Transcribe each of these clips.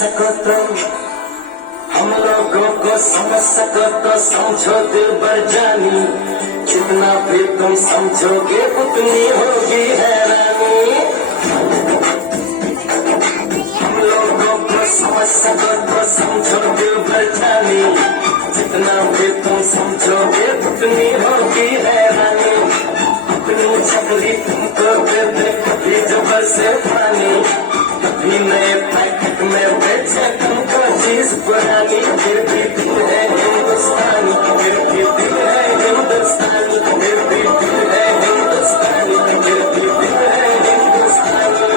सको तो हम लोगों को समझ सको तो समझो दिल भर जानी, जितना भी तुम समझोगे उतनी होगी हैरानी। हम लोगों को समझ सको तो समझो दिल भर जानी, जितना भी तुम समझोगे उतनी होगी हैरानी। अपनी छपरी तुमको दे दे कभी जबर से पानी, कभी नए पैकेट में बेचे तुमको चीज पुरानी। फिर भी दिल है हिंदुस्तानी, फिर भी दिल है हिंदुस्तानी, फिर भी दिल है हिंदुस्तानी, फिर भी दिल है हिंदुस्तानी।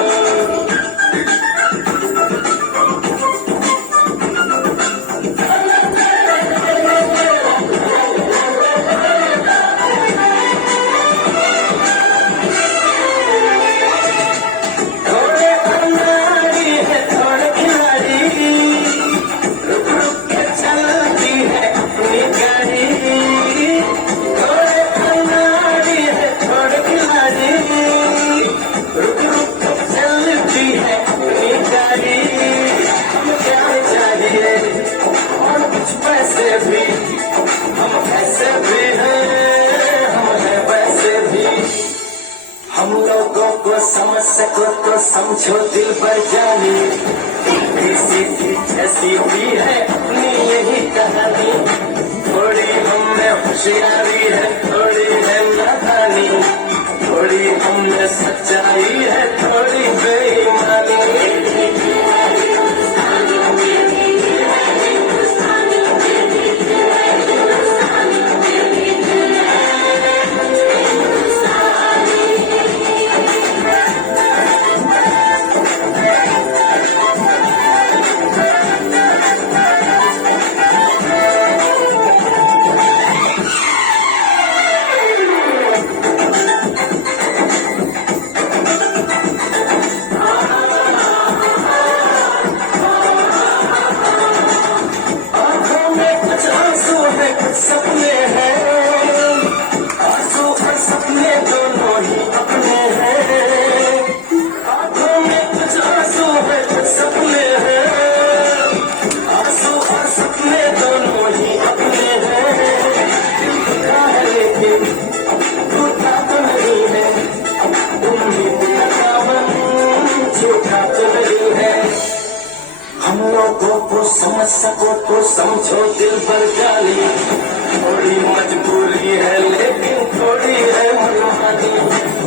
हम लोगों को समझ सको तो समझो दिल भर जानी, सीधी जैसी भी है अपनी यही कहानी। थोड़ी हम में होशियारी है, थोड़ी है नादानी, थोड़ी हम में सच्चाई है, थोड़ी बेईमानी। सपने हैं आंसू और सपने दोनों ही अपने हैं, आंखों में कुछ आंसू है कुछ सपने हैं, आंसू और सपने दोनों ही अपने हैं। दिल दुखा है लेकिन टूटा तो नहीं है, उम्मीद का मन झूठा तो नहीं है। हम लोगों को समझ सको तो समझो दिल भर जानी, थोड़ी मजबूरी है लेकिन थोड़ी है मनमानी।